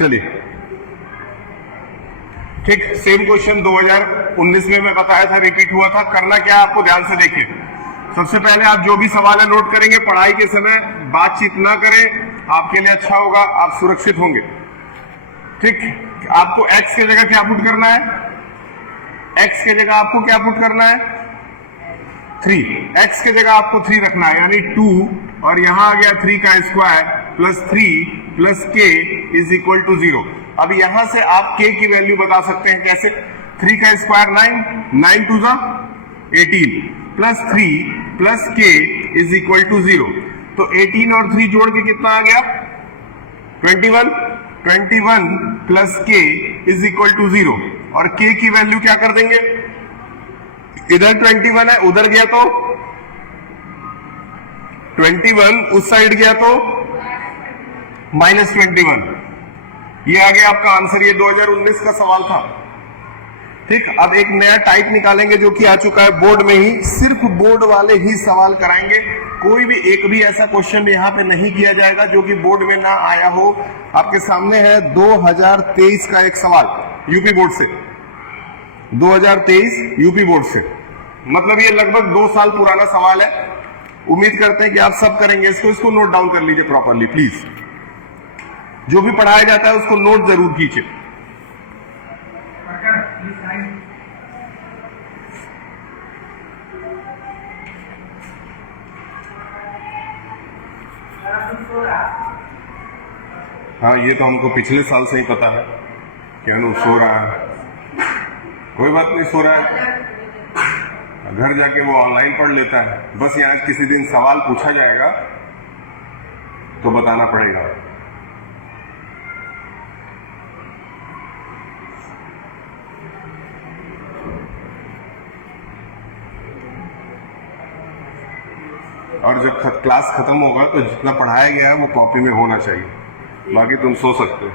चलिए ठीक, same question 2019 में मैं बताया था, रिपीट हुआ था। करना क्या है आपको, ध्यान से देखिए। सबसे पहले आप जो भी सवाल है नोट करेंगे। पढ़ाई के समय बातचीत ना करें, आपके लिए अच्छा होगा, आप सुरक्षित होंगे। ठीक, आपको x की जगह क्या पुट करना है, x की जगह आपको क्या पुट करना है 3, x की जगह आपको 3 रखना है, यानी 2 और यहां आ गया 3 का square plus 3 plus k is equal to 0। अब यहां से आप k की वैल्यू बता सकते हैं कैसे, 3 का स्क्वायर 9 टू ज़ा 18 plus 3 plus k is equal to 0। तो 18 और 3 जोड़ के कितना आ गया 21 plus k is equal to 0। और k की वैल्यू क्या कर देंगे, इधर 21 है, उधर गया तो 21, उस साइड गया तो -21। ये आ गया आपका आंसर। ये 2019 का सवाल था। ठीक, अब एक नया टाइप निकालेंगे जो कि आ चुका है बोर्ड में ही। सिर्फ बोर्ड वाले ही सवाल कराएंगे, कोई भी एक भी ऐसा क्वेश्चन यहाँ पे नहीं किया जाएगा जो कि बोर्ड में ना आया हो। आपके सामने है 2023 का एक सवाल यूपी बोर्ड से, 2023 यूपी बोर्ड से, मतलब ये लगभग 2 साल पुराना सवाल है। उम्मीद करते हैं कि आप सब करेंगे इसको नोट डाउन कर लीजिए प्रॉपरली प्लीज। जो भी पढ़ाया जाता है उसको नोट जरूर कीजिए। हाँ, ये तो हमको पिछले साल से ही पता है कि अनु सो रहा है। कोई बात नहीं, सो रहा है, घर जाके वो ऑनलाइन पढ़ लेता है। बस यहाँ किसी दिन सवाल पूछा जाएगा तो बताना पड़ेगा। और जब क्लास खत्म होगा तो जितना पढ़ाया गया है वो कॉपी में होना चाहिए, बाकी तुम सो सकते हो।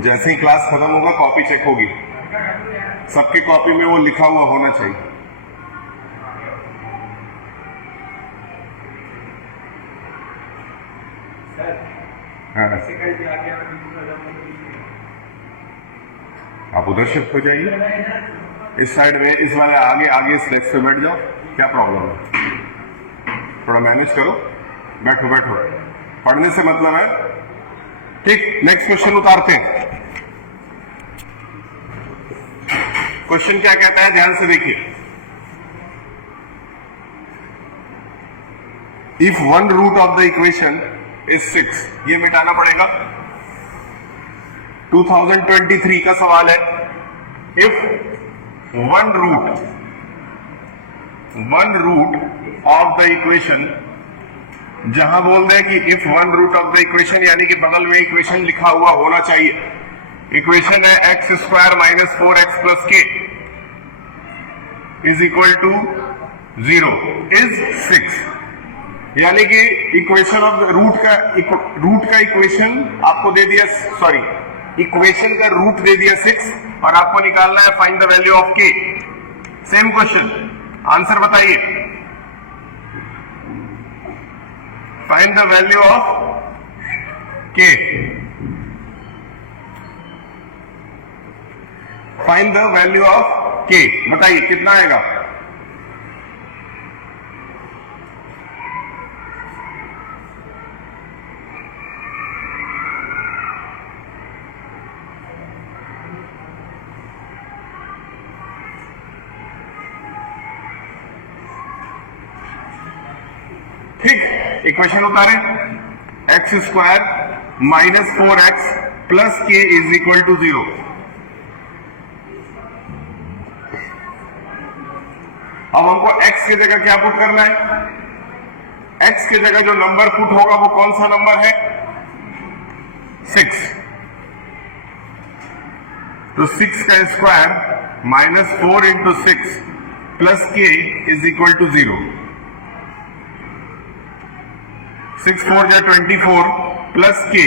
जैसे ही क्लास खत्म होगा कॉपी चेक होगी, सबकी कॉपी में वो लिखा हुआ होना चाहिए। हाँ, आप उधर शिफ्ट हो जाइए, इस साइड में, इस वाले आगे इस डेस्क पे बैठ जाओ। क्या प्रॉब्लम है, थोड़ा मैनेज करो, बैठो बैठो, पढ़ने से मतलब है। ठीक, नेक्स्ट क्वेश्चन उतारते हैं। क्वेश्चन क्या कहता है, ध्यान से देखिए। If one root of the equation is 6, ये मिटाना पड़ेगा। 2023 का सवाल है। If one root of the equation, जहां बोल रहे हैं कि if one root of the equation, यानी कि बगल में इक्वेशन लिखा हुआ होना चाहिए। इक्वेशन है x square minus 4x plus k is equal to 0 is 6, यानी कि इक्वेशन ऑफ रूट का इक्वेशन आपको दे दिया, सॉरी, इक्वेशन का रूट दे दिया 6 और आपको निकालना है find the value of k। Same question, answer बताइए। Find the value of k, find the value of k, बताइए कितना आएगा। ठीक, इक्वेशन उतारे, X square minus 4x plus k is equal to 0। अब हमको x की जगह क्या पुट करना है, x की जगह जो नंबर पुट होगा वो कौन सा नंबर है, 6। तो 6 का square minus 4 into 6 plus k is equal to 0। 6 4 जा 24 plus k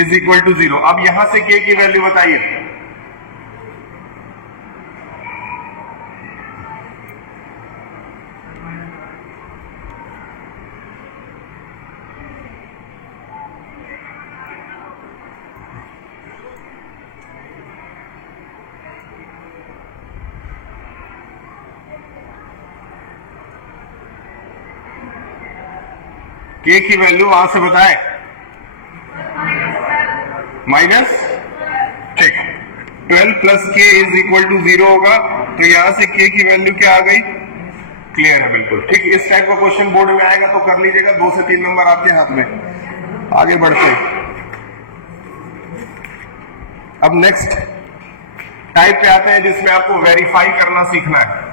is equal to 0। अब यहां से k की वैल्यू बताइए। के की वैल्यू वहां से बताए माइनस, ठीक, 12 प्लस के इज इक्वल टू 0 होगा, तो यहां से के की वैल्यू क्या आ गई, क्लियर है बिल्कुल, ठीक। इस टाइप का क्वेश्चन बोर्ड में आएगा तो कर लीजिएगा, 2 से 3 नंबर आपके हाथ में। आगे बढ़ते हैं, अब नेक्स्ट टाइप पे आते हैं जिसमें आपको वेरीफाई करना सीखना है।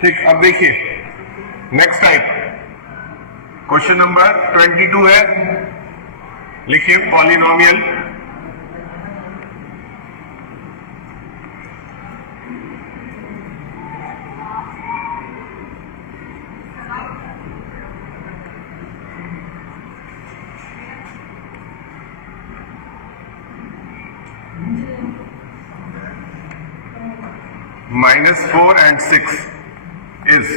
ठीक, अब देखिए नेक्स्ट टाइप, क्वेश्चन नंबर 22 है, लिखिए पॉलिनोमियल -4 and 6 इज,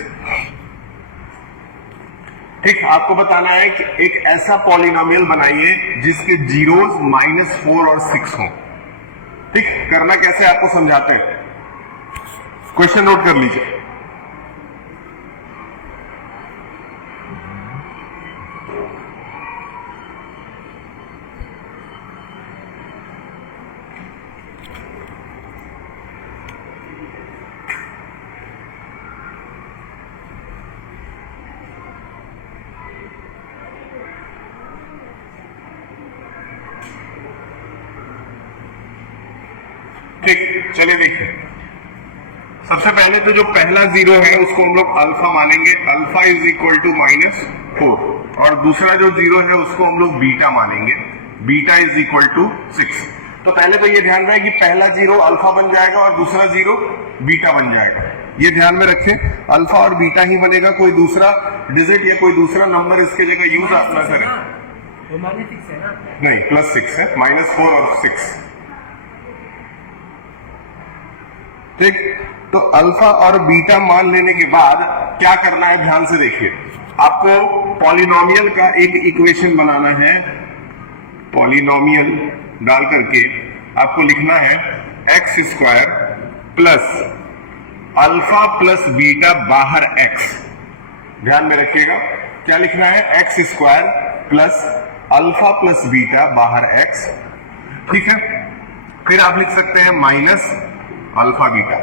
ठीक। आपको बताना है कि एक ऐसा पॉलिनोमियल बनाइए जिसके जीरोस -4 और 6 हो, ठीक। करना कैसे आपको समझाते हैं, क्वेश्चन नोट कर लीजिए। ठीक, चलिए देखिए, सबसे पहले तो जो पहला जीरो है उसको हम लोग अल्फा मानेंगे, अल्फा इज इक्वल टू -4, और दूसरा जो जीरो है उसको हम लोग बीटा मानेंगे, बीटा इज इक्वल टू 6। तो पहले तो ये ध्यान रहे कि पहला जीरो अल्फा बन जाएगा और दूसरा जीरो बीटा बन जाएगा, ये ध्यान में रखें, अल्फा और बीटा ही बनेगा, कोई दूसरा डिजिट या कोई दूसरा नंबर इसके जगह यूज आप ना करें। -6 है ना? नहीं, +6 है, -4 और 6, ठीक। तो अल्फा और बीटा मान लेने के बाद क्या करना है, ध्यान से देखिए, आपको पॉलिनोमियल का एक इक्वेशन बनाना है, पॉलिनोमियल डाल करके आपको लिखना है x² plus alpha plus beta बाहर x, ध्यान में रखिएगा क्या लिखना है, x² plus alpha plus beta बाहर x, ठीक है। फिर आप लिख सकते हैं माइनस अल्फा बीटा,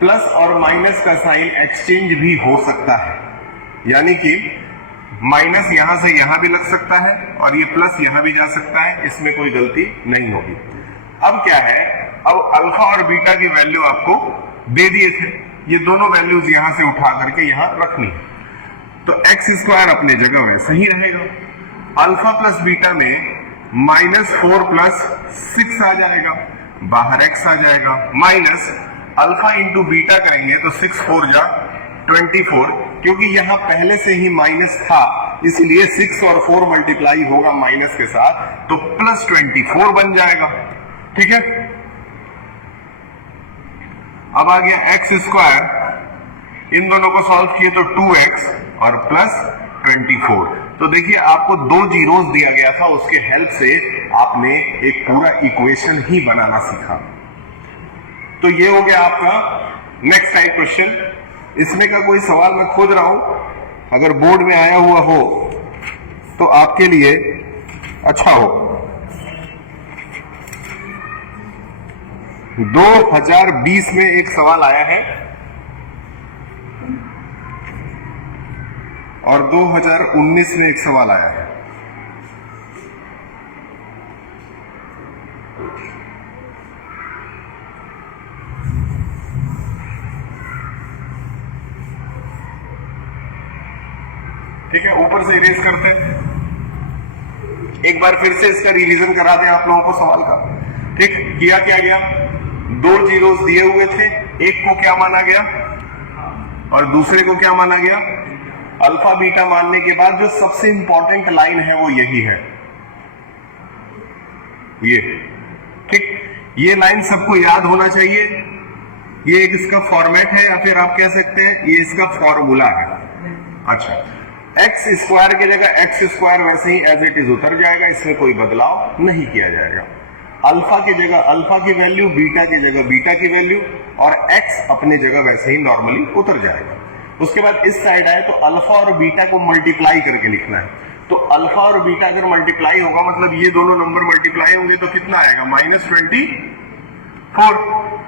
प्लस और माइनस का साइन एक्सचेंज भी हो सकता है, यानी कि माइनस यहां से यहां भी लग सकता है और ये प्लस यहां भी जा सकता है, इसमें कोई गलती नहीं होगी। अब क्या है, अब अल्फा और बीटा की वैल्यू आपको दे दिए थे, ये दोनों वैल्यूज यहां से उठा करके यहां रखनी है, तो x² अपने जगह वैसे ही रहेगा, अल्फा प्लस बीटा में -4 प्लस 6 आ जाएगा, बाहर x आ जाएगा, माइनस अल्फा इंटू बीटा करेंगे तो 6 4 जा 24, क्योंकि यहां पहले से ही माइनस था इसलिए 6 और 4 मल्टीप्लाई होगा माइनस के साथ, तो +24 बन जाएगा, ठीक है। अब आ गया x², इन दोनों को सॉल्व किए तो 2x और +24, तो देखिए आपको 2 जीरोस दिया गया था, उसके हेल्प से आपने एक पूरा इक्वेशन ही बनाना सीखा। तो ये हो गया आपका नेक्स्ट टाइप क्वेश्चन। इसमें का कोई सवाल मैं खोज रहा हूं, अगर बोर्ड में आया हुआ हो तो आपके लिए अच्छा हो। 2020 में एक सवाल आया है और 2019 में एक सवाल आया है। ठीक है, ऊपर से इरेज करते हैं, एक बार फिर से इसका रिवीजन करा दें आप लोगों को सवाल का। ठीक, किया क्या गया, 2 जीरोस दिए हुए थे, एक को क्या माना गया और दूसरे को क्या माना गया, अल्फा बीटा मानने के बाद जो सबसे इंपॉर्टेंट लाइन है वो यही है, ये, ठीक। ये लाइन सबको याद होना चाहिए। ये एक इसका फॉर्मेट है या फिर आप कह सकते हैं ये इसका फॉर्मूला है। अच्छा, एक्स स्क्वायर की जगह एक्स स्क्वायर वैसे ही एज इट इज उतर जाएगा, इसमें कोई बदलाव नहीं किया जाएगा। अल्फा की जगह अल्फा की वैल्यू, बीटा की जगह बीटा की वैल्यू, और एक्स अपने जगह वैसे ही नॉर्मली उतर जाएगा। उसके बाद इस साइड आए तो अल्फा और बीटा को मल्टीप्लाई करके लिखना है। तो अल्फा और बीटा अगर मल्टीप्लाई होगा मतलब ये दोनों नंबर मल्टीप्लाई होंगे तो कितना आएगा, -24।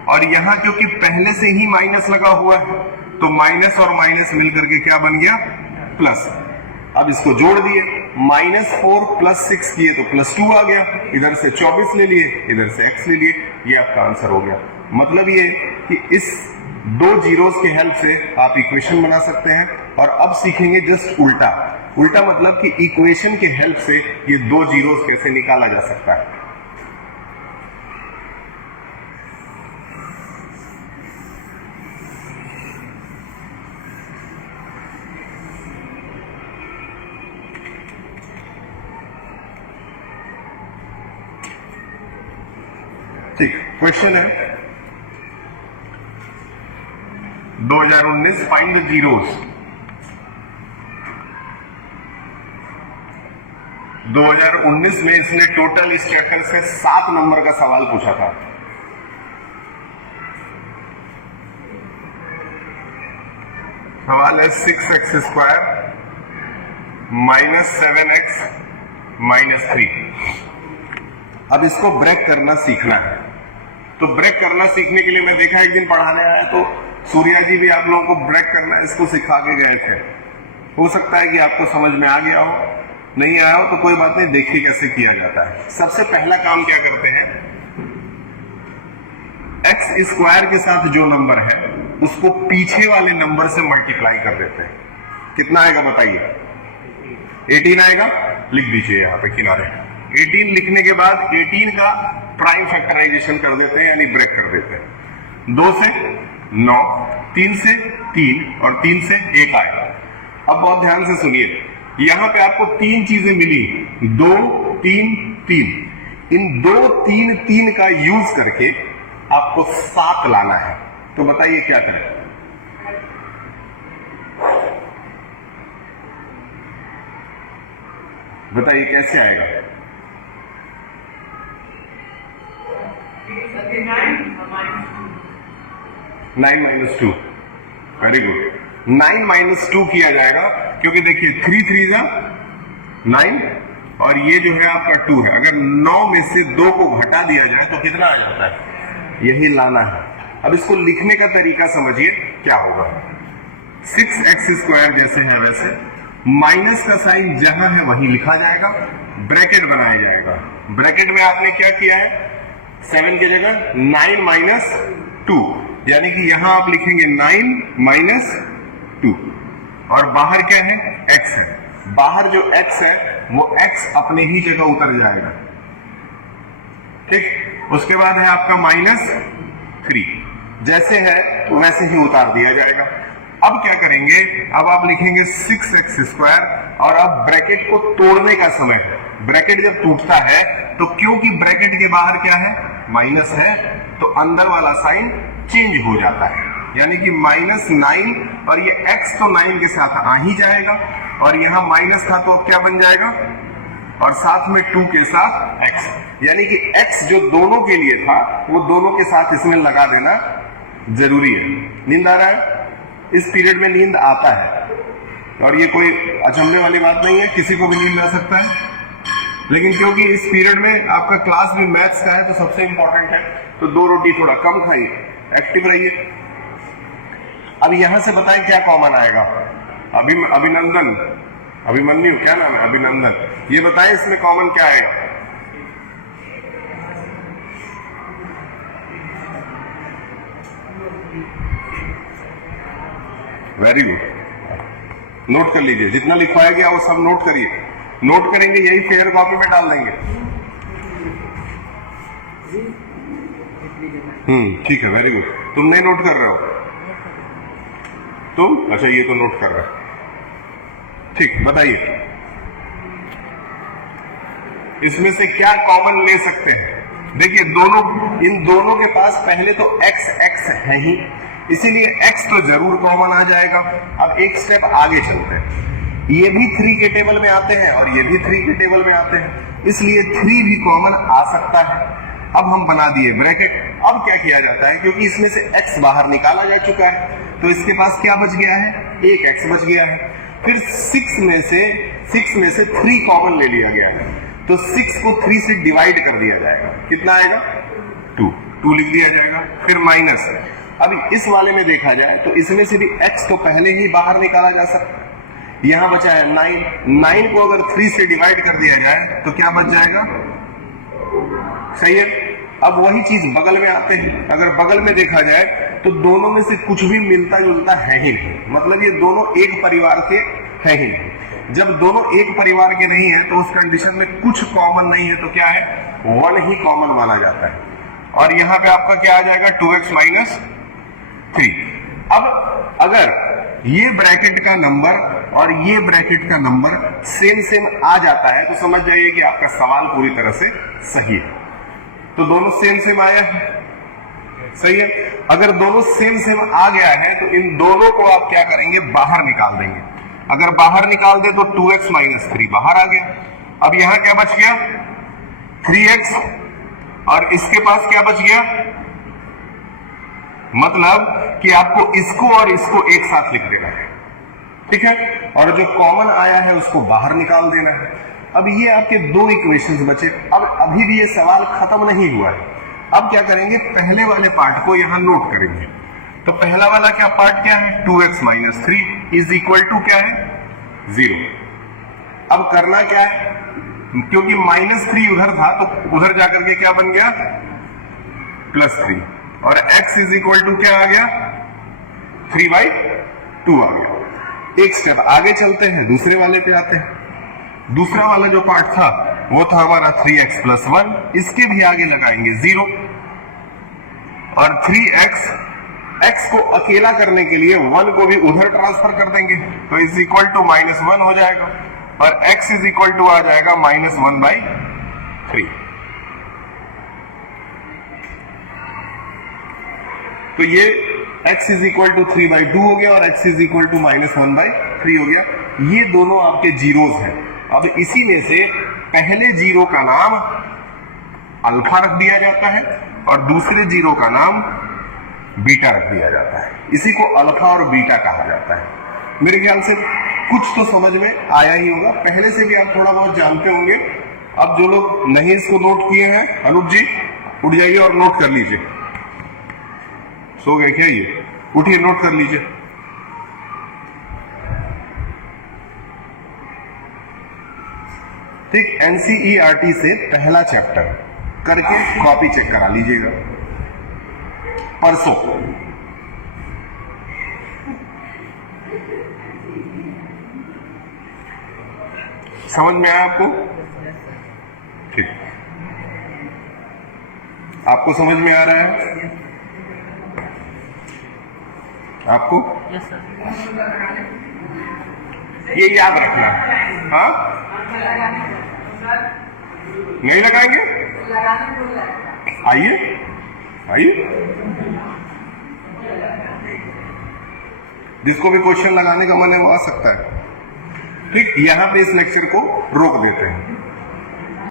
और यहां क्योंकि पहले से ही माइनस लगा हुआ है तो माइनस और माइनस मिलकर के क्या बन गया, प्लस। अब इसको जोड़ दिए, -4 + 6 किए तो +2 आ गया। इधर से 24 ले लिए, इधर से x ले लिए, ये आपका आंसर हो गया। मतलब ये कि इस दो जीरोस के हेल्प से आप इक्वेशन बना सकते हैं। और अब सीखेंगे जस्ट उल्टा। उल्टा मतलब कि इक्वेशन के हेल्प से ये दो जीरोस कैसे निकाला जा सकता है। ठीक, क्वेश्चन है 2019 फाइंड द जीरोस। 2019 में इसने टोटल इस चैप्टर से 7 नंबर का सवाल पूछा था। सवाल है 6x² -7x -3। अब इसको ब्रेक करना सीखना है। तो ब्रेक करना सीखने के लिए मैं देखा एक दिन पढ़ाने आया तो सूर्या जी भी आप लोगों को ब्रेक करना इसको सिखा के गए थे। हो सकता है कि आपको समझ में आ गया हो, नहीं आया हो तो कोई बात नहीं, देखिए कैसे किया जाता है। सबसे पहला काम क्या करते हैं, x² के साथ जो नंबर है उसको पीछे वाले नंबर से मल्टीप्लाई कर देते हैं। कितना आएगा बताइए, 18 आएगा। लिख दीजिए यहाँ पे किनारे। 18 लिखने के बाद 18 का प्राइम फैक्टराइजेशन कर देते हैं, यानी ब्रेक कर देते हैं। 2 से 9, 3 से 3 और 3 से 1 आएगा। अब बहुत ध्यान से सुनिए, यहां पे आपको 3 चीजें मिली, 2 3 3। इन 2 3 3 का यूज करके आपको 7 लाना है। तो बताइए क्या करें। बताइए कैसे आएगा। 9 - 2। Very good. 9 - 2 किया जाएगा क्योंकि देखिए 3 3 9 और ये जो है आपका 2 है। अगर 9 में से 2 को घटा दिया जाए तो कितना आ जाता है, यही लाना है। अब इसको लिखने का तरीका समझिए क्या होगा। 6x² जैसे है वैसे माइनस का साइन जहां है वहीं लिखा जाएगा, ब्रैकेट बनाया जाएगा। ब्रैकेट में आपने क्या किया है, 7 की जगह 9 - 2, यानी कि यहां आप लिखेंगे 9 - 2 और बाहर क्या है, x है। बाहर जो x है वो x अपने ही जगह उतर जाएगा। ठीक, उसके बाद है आपका -3, जैसे है वैसे ही उतार दिया जाएगा। अब क्या करेंगे, अब आप लिखेंगे 6x² और अब ब्रैकेट को तोड़ने का समय है। ब्रैकेट जब टूटता है तो क्योंकि ब्रैकेट के बाहर क्या है, माइनस है, तो अंदर वाला साइन चेंज हो जाता है, यानी कि -9 और ये x तो 9 के साथ आ ही जाएगा और यहां माइनस था तो अब क्या बन जाएगा, और साथ में 2 के साथ x, यानी कि x जो दोनों के लिए था वो दोनों के साथ इसमें लगा देना जरूरी है। नींद आ रहा है, इस पीरियड में नींद आता है और ये कोई अचंभे वाली बात नहीं है, किसी को भी नींद आ सकता है। लेकिन क्योंकि इस पीरियड में आपका क्लास भी मैथ्स का है तो सबसे इंपॉर्टेंट है, तो 2 रोटी थोड़ा कम खाइए, एक्टिव रहिए। अब यहां से बताएं क्या कॉमन आएगा। अभिनंदन, अभिमन्यु, क्या नाम है, अभिनंदन, ये बताएं इसमें कॉमन क्या आएगा। वेरी गुड, नोट कर लीजिए, जितना लिखवाया गया वो सब नोट करिए। नोट करेंगे यही फेयर कॉपी में डाल देंगे। ठीक है, वेरी गुड। तुम नहीं नोट कर रहे हो तुम? अच्छा, ये तो नोट कर रहा है। ठीक, बताइए इसमें से क्या कॉमन ले सकते हैं? देखिए इन दोनों के पास पहले तो x x है ही, इसीलिए x तो जरूर कॉमन आ जाएगा। अब एक स्टेप आगे चलते हैं, ये भी 3 के टेबल में आते हैं और ये भी 3 के टेबल में आते हैं, इसलिए 3 भी कॉमन आ सकता है। अब हम बना दिए ब्रैकेट। अब क्या किया जाता है, क्योंकि इसमें से x बाहर निकाला जा चुका है तो इसके पास क्या बच गया है, एक x बच गया है। फिर 6 में से 3 कॉमन ले लिया गया है, तो 6 को 3 से डिवाइड कर दिया जाएगा। कितना आएगा? 2 लिख दिया जाएगा। फिर माइनस। अभी इस वाले में देखा जाए तो इसमें से भी x तो पहले ही बाहर निकाला जा सकता है। यहां बचा है 9 को अगर 3 से डिवाइड कर दिया जाए तो क्या बच जाएगा? सही है। अब वही चीज बगल में आते हैं। अगर बगल में देखा जाए तो दोनों में से कुछ भी मिलता जुलता है ही नहीं, मतलब ये दोनों एक परिवार के है ही नहीं। जब दोनों एक परिवार के नहीं है तो उस कंडीशन में कुछ कॉमन नहीं है, तो क्या है? 1 ही कॉमन माना जाता है। और यहां पे आपका क्या आ जाएगा? 2x minus 3। अब अगर ये ब्रैकेट का नंबर और ये ब्रैकेट का नंबर सेम आ जाता है तो समझ जाइए कि आपका सवाल पूरी तरह से सही है। तो दोनों सेम आया है, सही है। अगर दोनों सेम आ गया है तो इन दोनों को आप क्या करेंगे? बाहर निकाल देंगे। अगर बाहर निकाल दे तो 2x माइनस 3 बाहर आ गया। अब यहां क्या बच गया? 3x, और इसके पास क्या बच गया? मतलब कि आपको इसको और इसको एक साथ लिख देना है, ठीक है। और जो कॉमन आया है उसको बाहर निकाल देना है। अब ये आपके 2 इक्वेशंस बचे। अब अभी भी ये सवाल खत्म नहीं हुआ है। अब क्या करेंगे? पहले वाले पार्ट को यहां नोट करेंगे। तो पहला वाला क्या पार्ट क्या है? 2x minus 3 is equal to क्या है? 0। अब करना क्या है? क्योंकि -3 उधर था तो उधर जाकर के क्या बन गया? +3। और x इज इक्वल टू क्या आ गया? 3/2 आ गया। एक स्टेप आगे चलते हैं, दूसरे वाले पे आते हैं। दूसरा वाला जो पार्ट था वो था हमारा 3x + 1, इसके भी आगे लगाएंगे 0। और 3x को अकेला करने के लिए 1 को भी उधर ट्रांसफर कर देंगे, तो इज इक्वल टू -1 हो जाएगा। और x इज इक्वल टू आ जाएगा -1/3। तो ये x इज इक्वल टू 3/2 हो गया और x इज इक्वल टू -1/3 हो गया। ये दोनों आपके जीरोस हैं। अब इसी में से पहले जीरो का नाम अल्फा रख दिया जाता है और दूसरे जीरो का नाम बीटा रख दिया जाता है। इसी को अल्फा और बीटा कहा जाता है। मेरे ख्याल से कुछ तो समझ में आया ही होगा, पहले से भी आप थोड़ा बहुत जानते होंगे। अब जो लोग नहीं इसको नोट किए हैं, अनूप जी उठ जाइए और नोट कर लीजिए। सो गए क्या? ये उठिए, नोट कर लीजिए। ठीक, एनसीईआरटी से पहला चैप्टर करके कॉपी चेक करा लीजिएगा परसों। समझ में आया आपको? ठीक, आपको समझ में आ रहा है? आपको ये याद रखना। हाँ, नहीं लगाएंगे? आइए आइए, जिसको भी क्वेश्चन लगाने का मन है वो आ सकता है। ठीक, यहां पे इस लेक्चर को रोक देते हैं।